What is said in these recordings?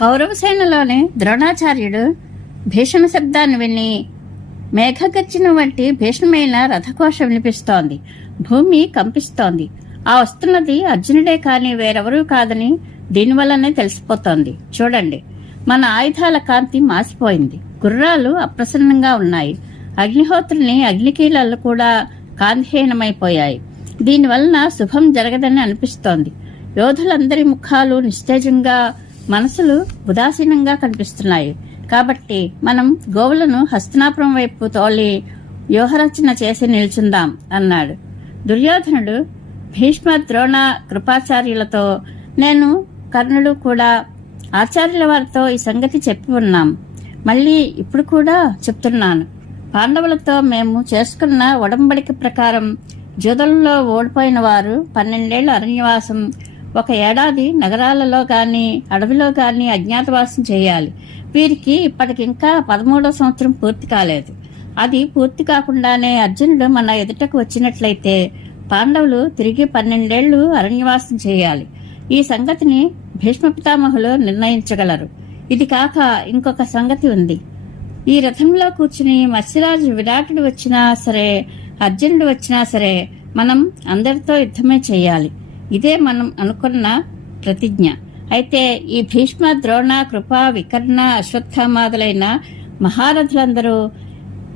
కౌరవసేనలోని ద్రోణాచార్యుడు భీషణ శబ్దాన్ని విని మేఘగర్జన వంటి భీషణమైన రథకోశం వినిపిస్తోంది. భూమి కంపిస్తోంది. ఆ వస్తున్నది అర్జునుడే కాని వేరెవరూ కాదని దీనివల్లనే తెలిసిపోతోంది. చూడండి. మన ఆయుధాల కాంతి మాసిపోయింది. గుర్రాలు అప్రసన్నంగా ఉన్నాయి. అగ్నిహోత్రుని అగ్నికీలలు కూడా కాంతిహీనమైపోయాయి. దీనివలన శుభం జరగదని అనిపిస్తోంది. యోధులందరి ముఖాలు నిస్తేజంగా మనసులు ఉదాసీనంగా కనిపిస్తున్నాయి. కాబట్టి మనం గోవులను హస్తనాపురం వైపు తోలి వ్యూహరచన చేసి నిల్చుందాం అన్నాడు. దుర్యోధనుడు భీష్మ ద్రోణ కృపాచార్యులతో నేను కర్ణుడు కూడా ఆచార్యుల వారితో ఈ సంగతి చెప్పి ఉన్నాం. మళ్ళీ ఇప్పుడు కూడా చెప్తున్నాను. పాండవులతో మేము చేసుకున్న ఒడంబడిక ప్రకారం జుదల్లో ఓడిపోయిన వారు పన్నెండేళ్ళ అరణ్యవాసం ఒక ఏడాది నగరాలలో కానీ అడవిలో కానీ అజ్ఞాతవాసం చేయాలి. వీరికి ఇప్పటికింకా పదమూడో సంవత్సరం పూర్తి కాలేదు. అది పూర్తి కాకుండానే అర్జునుడు మన ఎదుటకు వచ్చినట్లయితే పాండవులు తిరిగి పన్నెండేళ్ళు అరణ్యవాసం చేయాలి. ఈ సంగతిని భీష్మ పితామహులు నిర్ణయించగలరు. ఇది కాక ఇంకొక సంగతి ఉంది. ఈ రథంలో కూర్చుని మత్స్యరాజు విరాటుడు వచ్చినా సరే అర్జునుడు వచ్చినా సరే మనం అందరితో యుద్ధమే చేయాలి. ఇదే మనం అనుకున్న ప్రతిజ్ఞ. అయితే ఈ భీష్మ ద్రోణ కృప వికర్ణ అశ్వత్థామాదులైన మహారథులందరూ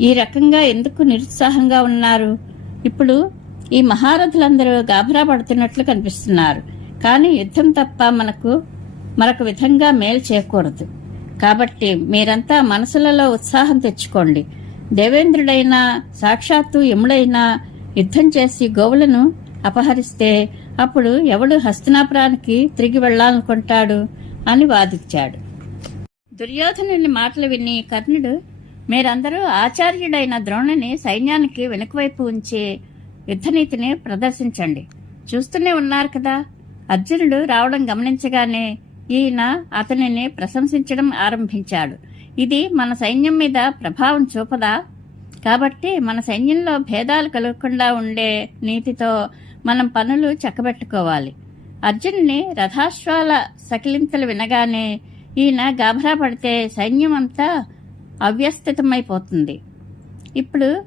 ఈ రకంగా ఎందుకు నిరుత్సాహంగా ఉన్నారు? ఇప్పుడు ఈ మహారథులందరూ గాభరా పడుతున్నట్లు కనిపిస్తున్నారు. కానీ యుద్ధం తప్ప మనకు మరొక విధంగా మేలు చేయకూడదు. కాబట్టి మీరంతా మనసులలో ఉత్సాహం తెచ్చుకోండి. దేవేంద్రుడైనా సాక్షాత్తు యముడైనా యుద్ధం చేసి గోవులను అపహరిస్తే అప్పుడు ఎవడు హస్తినాపురానికి తిరిగి వెళ్ళాలనుకుంటాడు అని వాదించాడు. దుర్యోధనుని మాటలు విని కర్ణుడు మీరందరూ ఆచార్యుడైన ద్రోణుని సైన్యానికి వెనుకవైపు ఉంచి యుద్ధనీతిని ప్రదర్శించండి. చూస్తూనే ఉన్నారు కదా. అర్జునుడు రావడం గమనించగానే ఈయన అతనిని ప్రశంసించడం ఆరంభించాడు. ఇది మన సైన్యం మీద ప్రభావం చూపదా? కాబట్టి మన సైన్యంలో భేదాలు కలగకుండా ఉండే నీతితో మనం పనులు చక్కబెట్టుకోవాలి. అర్జునుని రథాశ్వాల సకిలింతలు వినగానే ఈయన గాభరా పడితే సైన్యం అంతా అవ్యస్థితమైపోతుంది. ఇప్పుడు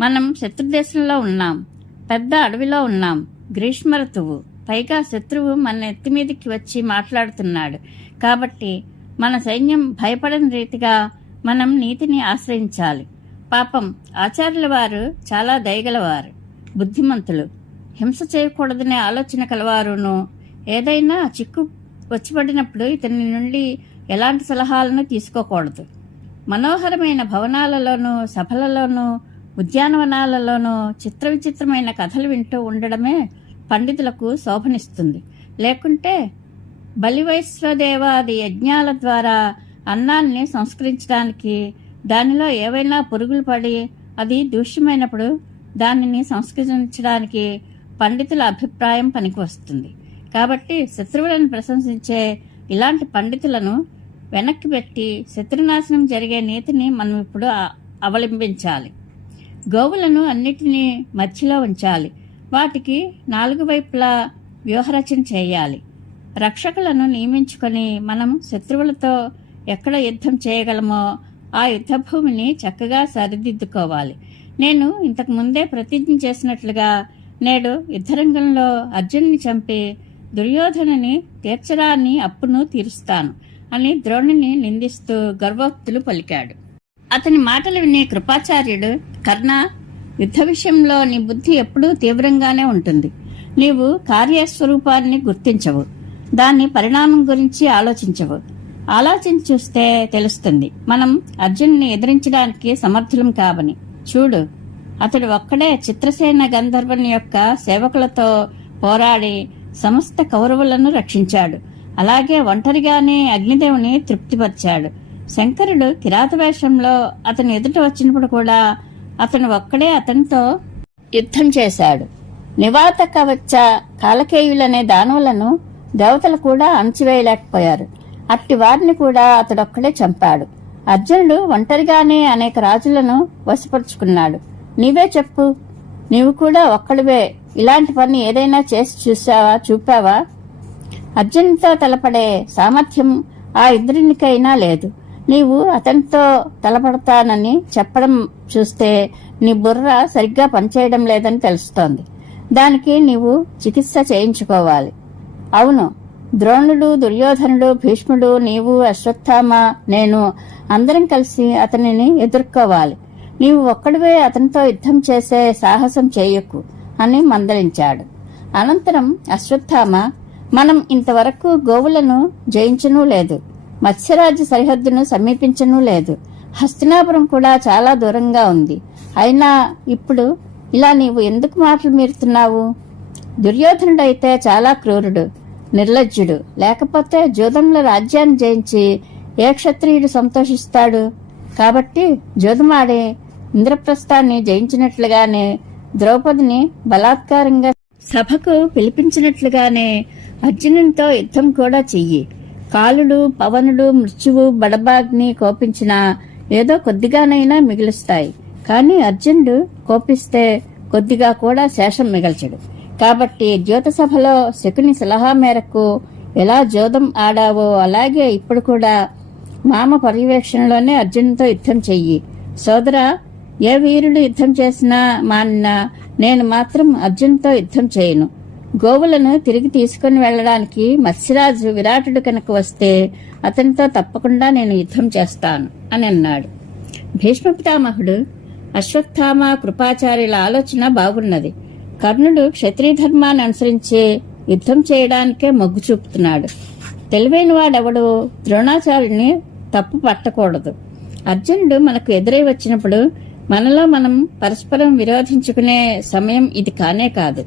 మనం శత్రుదేశంలో ఉన్నాం. పెద్ద అడవిలో ఉన్నాం. గ్రీష్మ ఋతువు. పైగా శత్రువు మన ఎత్తి మీదకి వచ్చి మాట్లాడుతున్నాడు. కాబట్టి మన సైన్యం భయపడని రీతిగా మనం నీతిని ఆశ్రయించాలి. పాపం ఆచార్యుల వారు చాలా దయగలవారు. బుద్ధిమంతులు. హింస చేయకూడదనే ఆలోచన కలవారును. ఏదైనా చిక్కు వచ్చిపడినప్పుడు ఇతని నుండి ఎలాంటి సలహాలను తీసుకోకూడదు. మనోహరమైన భవనాలలోనూ సభలలోనూ ఉద్యానవనాలలోనూ చిత్ర విచిత్రమైన కథలు వింటూ ఉండడమే పండితులకు శోభనిస్తుంది. లేకుంటే బలివైశ్వదేవాది యజ్ఞాల ద్వారా అన్నాన్ని సంస్కరించడానికి దానిలో ఏవైనా పురుగులు పడి అది దూష్యమైనప్పుడు దానిని సంస్కరించడానికి పండితుల అభిప్రాయం పనికి వస్తుంది. కాబట్టి శత్రువులను ప్రశంసించే ఇలాంటి పండితులను వెనక్కి పెట్టి శత్రునాశనం జరిగే నీతిని మనం ఇప్పుడు అవలంబించాలి. గోవులను అన్నిటినీ మధ్యలో ఉంచాలి. వాటికి నాలుగు వైపులా వ్యూహరచన చేయాలి. రక్షకులను నియమించుకొని మనం శత్రువులతో ఎక్కడ యుద్ధం చేయగలమో ఆ యుద్ధ భూమిని చక్కగా సరిదిద్దుకోవాలి. నేను ఇంతకు ముందే ప్రతిజ్ఞ చేసినట్లుగా నేడు యుద్ధరంగంలో అర్జునుని చంపి దుర్యోధనుని తీర్చరాని అప్పును తీరుస్తాను అని ద్రోణుని నిందిస్తూ గర్వోక్తులు పలికాడు. అతని మాటలు విని కృపాచార్యుడు కర్ణ యుద్ధ విషయంలో నీ బుద్ధి ఎప్పుడూ తీవ్రంగానే ఉంటుంది. నీవు కార్యస్వరూపాన్ని గుర్తించవు. దాని పరిణామం గురించి ఆలోచించవు. ఆలోచించి చూస్తే తెలుస్తుంది. మనం అర్జున్ని ఎదిరించడానికి సమర్థులం కావని. చూడు అతడు ఒక్కడే చిత్రసేన గంధర్వుని యొక్క సేవకులతో పోరాడి సమస్త కౌరవులను రక్షించాడు. అలాగే ఒంటరిగానే అగ్నిదేవుని తృప్తిపరిచాడు. శంకరుడు కిరాత వేషంలో అతని ఎదుట వచ్చినప్పుడు కూడా అతను ఒక్కడే అతనితో యుద్ధం చేశాడు. నివాత కవచ కాలకేయులనే దానవులను దేవతలు కూడా అణచివేయలేకపోయారు. అట్టి వారిని కూడా అతడొక్కడే చంపాడు. అర్జునుడు ఒంటరిగానే అనేక రాజులను వశపరుచుకున్నాడు. నీవే చెప్పు. నీవు కూడా ఒక్కడివే. ఇలాంటి పని ఏదైనా చేసి చూసావా? చూపావా? అర్జున్తో తలపడే సామర్థ్యం ఆ ఇద్దరినికైనా లేదు. నీవు అతనితో తలపడతానని చెప్పడం చూస్తే నీ బుర్ర సరిగ్గా పనిచేయడం లేదని తెలుస్తోంది. దానికి నీవు చికిత్స చేయించుకోవాలి. అవును ద్రోణుడు దుర్యోధనుడు భీష్ముడు నీవు అశ్వత్థామ నేను అందరం కలిసి అతనిని ఎదుర్కోవాలి. నీవు ఒక్కడివే అతనితో యుద్ధం చేసే సాహసం చేయకు అని మందలించాడు. అనంతరం అశ్వత్థామ మనం ఇంతవరకు గోవులను జయించనూ లేదు మత్స్యరాజ్య సరిహద్దును సమీపించనూ లేదు హస్తినాపురం కూడా చాలా దూరంగా ఉంది. అయినా ఇప్పుడు ఇలా నీవు ఎందుకు మాటలు మీరుతున్నావు? దుర్యోధనుడైతే చాలా క్రూరుడు నిర్లజ్జుడు లేకపోతే జూదంలో రాజ్యాన్ని జయించి ఏ క్షత్రియుడు సంతోషిస్తాడు? కాబట్టి జూదమాడే ఇంద్రప్రస్థాన్ని జయించినట్లుగానే ద్రౌపదిని బలాత్కారంగా సభకు పిలిపించినట్లుగానే అర్జునునితో యుద్ధం కూడా చెయ్యి. కాలుడు పవనుడు మృత్యువు బడబాగ్ని కోపించిన ఏదో కొద్దిగానైనా మిగులుస్తాయి. కానీ అర్జునుడు కోపిస్తే కొద్దిగా కూడా శేషం మిగల్చడు. కాబట్టి జ్యోత సభలో శకుని సలహా మేరకు ఎలా జోదం ఆడావో అలాగే ఇప్పుడు కూడా మామ పర్యవేక్షణలోనే అర్జునుతో యుద్ధం చెయ్యి. సోదరా ఏ వీరుడు యుద్ధం చేసినా మాన్నా నేను మాత్రం అర్జున్తో యుద్ధం చేయను. గోవులను తిరిగి తీసుకుని వెళ్ళడానికి మత్స్యరాజు విరాటుడు కనుక వస్తే అతనితో తప్పకుండా నేను యుద్ధం చేస్తాను అని అన్నాడు. భీష్మ పితామహుడు అశ్వత్థామ కృపాచార్యుల ఆలోచన బాగున్నది. కర్ణుడు క్షత్రియ ధర్మాన్ని అనుసరించి యుద్ధం చేయడానికే మొగ్గు చూపుతున్నాడు. తెలివైన వాడెవడు ద్రోణాచార్యుని తప్పు పట్టకూడదు. అర్జునుడు మనకు ఎదురై వచ్చినప్పుడు మనలో మనం పరస్పరం విరోధించుకునే సమయం ఇది కానే కాదు.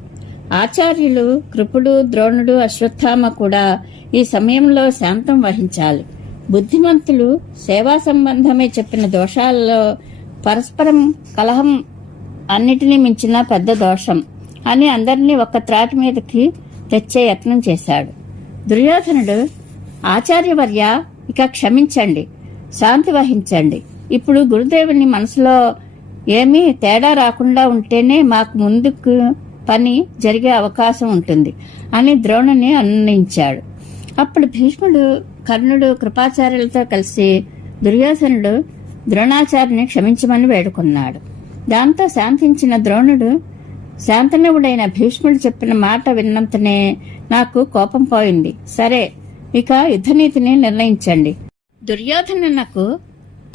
ఆచార్యులు కృపుడు ద్రోణుడు అశ్వత్థామ కూడా ఈ సమయంలో శాంతం వహించాలి. బుద్ధిమంతులు సేవా సంబంధమే చెప్పిన దోషాలలో పరస్పరం కలహం అన్నిటినీ మించిన పెద్ద దోషం అని అందరినీ ఒక్క త్రాటి మీదకి తెచ్చే యత్నం చేశాడు. దుర్యోధనుడు ఆచార్యవర్య ఇక క్షమించండి శాంతి వహించండి. ఇప్పుడు గురుదేవుని మనసులో ఏమీ తేడా రాకుండా ఉంటేనే మాకు ముందుకు పని జరిగే అవకాశం ఉంటుంది అని ద్రోణుని అన్నించాడు అప్పుడు భీష్ముడు కర్ణుడు కృపాచార్యులతో కలిసి దుర్యోధనుడు ద్రోణాచార్యుని క్షమించమని వేడుకున్నాడు. దాంతో శాంతించిన ద్రోణుడు శాంతనవుడైన భీష్ముడు చెప్పిన మాట విన్నంతనే నాకు కోపం పోయింది. సరే ఇక యుద్ధనీతిని నిర్ణయించండి. దుర్యోధనునకు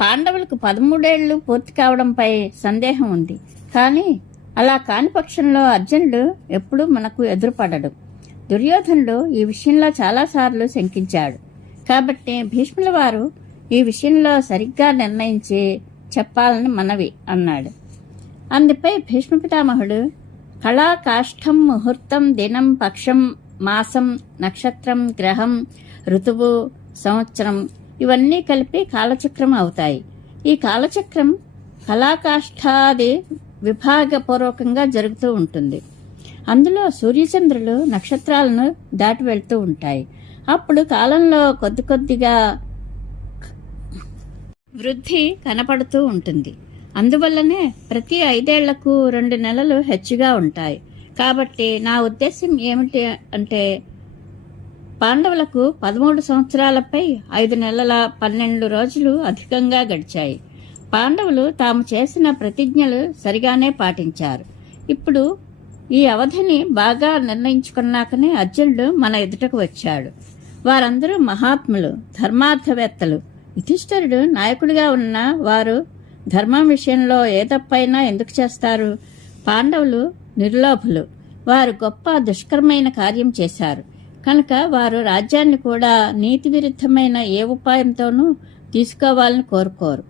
పాండవులకు పదమూడేళ్ళు పూర్తి కావడంపై సందేహం ఉంది. కానీ అలా కాని పక్షంలో అర్జునుడు ఎప్పుడూ మనకు ఎదురుపడడు. దుర్యోధనుడు ఈ విషయంలో చాలాసార్లు శంకించాడు. కాబట్టి భీష్ముల వారు ఈ విషయంలో సరిగ్గా నిర్ణయించి చెప్పాలని మనవి అన్నాడు. అందుపై భీష్మ పితామహుడు కళా కాష్టం ముహూర్తం దినం పక్షం మాసం నక్షత్రం గ్రహం ఋతువు సంవత్సరం ఇవన్నీ కలిపి కాలచక్రం అవుతాయి. ఈ కాలచక్రం కళాకాష్ఠాది విభాగపూర్వకంగా జరుగుతూ ఉంటుంది. అందులో సూర్యచంద్రులు నక్షత్రాలను దాటి వెళ్తూ ఉంటాయి. అప్పుడు కాలంలో కొద్ది కొద్దిగా వృద్ధి కనపడుతూ ఉంటుంది. అందువల్లనే ప్రతి ఐదేళ్ళకు రెండు నెలలు హెచ్చుగా ఉంటాయి. కాబట్టి నా ఉద్దేశం ఏమిటి అంటే పాండవులకు పదమూడు సంవత్సరాలపై ఐదు నెలల పన్నెండు రోజులు అధికంగా గడిచాయి. పాండవులు తాము చేసిన ప్రతిజ్ఞలు సరిగానే పాటించారు. ఇప్పుడు ఈ అవధిని బాగా నిర్ణయించుకున్నాకనే అర్జునుడు మన ఎదుటకు వచ్చాడు. వారందరూ మహాత్ములు ధర్మార్థవేత్తలు. యుధిష్ఠరుడు నాయకుడిగా ఉన్న వారు ధర్మం విషయంలో ఏ తప్పైనా ఎందుకు చేస్తారు? పాండవులు నిర్లోభులు. వారు గొప్ప దుష్కరమైన కార్యం చేశారు. కనుక వారు రాజ్యాన్ని కూడా నీతి విరుద్ధమైన ఏ ఉపాయంతోనూ తీసుకోవాలని కోరుకోరు.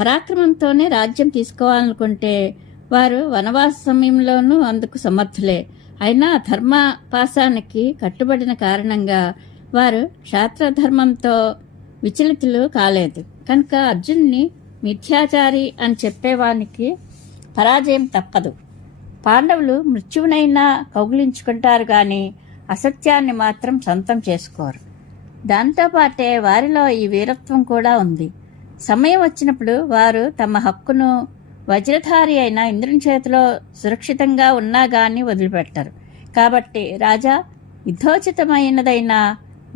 పరాక్రమంతోనే రాజ్యం తీసుకోవాలనుకుంటే వారు వనవాస సమయంలోనూ అందుకు సమర్థులే. అయినా ధర్మపాసానికి కట్టుబడిన కారణంగా వారు క్షాత్రధర్మంతో విచలితులు కాలేదు. కనుక అర్జున్ని మిథ్యాచారి అని చెప్పేవానికి పరాజయం తప్పదు. పాండవులు మృత్యువునైనా కౌగిలించుకుంటారు కానీ అసత్యాన్ని మాత్రం సొంతం చేసుకోరు. దాంతోపాటే వారిలో ఈ వీరత్వం కూడా ఉంది. సమయం వచ్చినప్పుడు వారు తమ హక్కును వజ్రధారి అయిన ఇంద్రుని చేతిలో సురక్షితంగా ఉన్నా గాని వదిలిపెట్టరు. కాబట్టి రాజా యుద్ధోచితమైనదైనా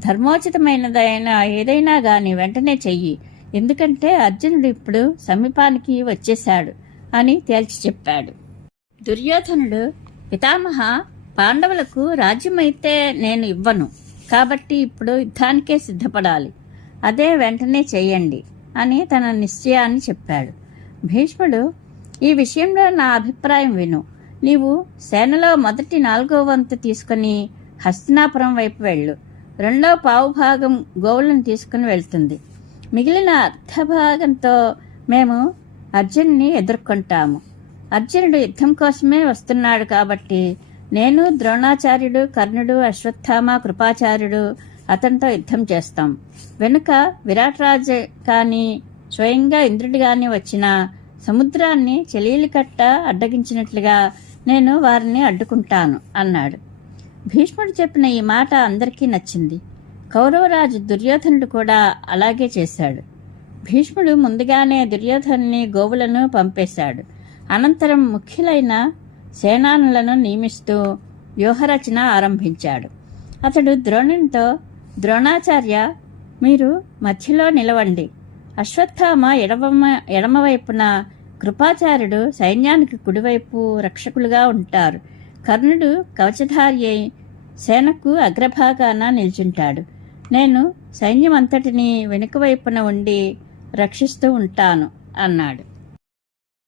ధర్మోచితమైనదైనా ఏదైనా గాని వెంటనే చెయ్యి. ఎందుకంటే అర్జునుడు ఇప్పుడు సమీపానికి వచ్చేశాడు అని తేల్చి చెప్పాడు. దుర్యోధనుడు పితామహ పాండవులకు రాజ్యమైతే నేను ఇవ్వను. కాబట్టి ఇప్పుడు యుద్ధానికే సిద్ధపడాలి. అదే వెంటనే చేయండి అని తన నిశ్చయాన్ని చెప్పాడు. భీష్ముడు ఈ విషయంలో నా అభిప్రాయం విను. నీవు సేనలో మొదటి నాలుగో వంతు తీసుకుని హస్తినాపురం వైపు వెళ్ళు. రెండో పావు భాగం గోవులను తీసుకుని వెళ్తుంది. మిగిలిన అర్ధభాగంతో మేము అర్జున్ని ఎదుర్కొంటాము. అర్జునుడు యుద్ధం కోసమే వస్తున్నాడు కాబట్టి నేను ద్రోణాచార్యుడు కర్ణుడు అశ్వత్థామ కృపాచార్యుడు అతనితో యుద్ధం చేస్తాం. వెనుక విరాట్ రాజు కానీ స్వయంగా ఇంద్రుడు కానీ వచ్చిన సముద్రాన్ని చెలీలు కట్ట అడ్డగించినట్లుగా నేను వారిని అడ్డుకుంటాను అన్నాడు. భీష్ముడు చెప్పిన ఈ మాట అందరికీ నచ్చింది. కౌరవరాజు దుర్యోధనుడు కూడా అలాగే చేశాడు. భీష్ముడు ముందుగానే దుర్యోధనుని గోవులను పంపేశాడు. అనంతరం ముఖ్యులైన సేనానులను నియమిస్తూ వ్యూహరచన ఆరంభించాడు. అతడు ద్రోణునితో ద్రోణాచార్య మీరు మధ్యలో నిలవండి. అశ్వత్థామ ఎడమ ఎడమవైపున కృపాచార్యుడు సైన్యానికి కుడివైపు రక్షకులుగా ఉంటారు. కర్ణుడు కవచధారి అయి సేనకు అగ్రభాగాన నిల్చుంటాడు. నేను సైన్యమంతటిని వెనుక వైపున ఉండి రక్షిస్తూ ఉంటాను అన్నాడు.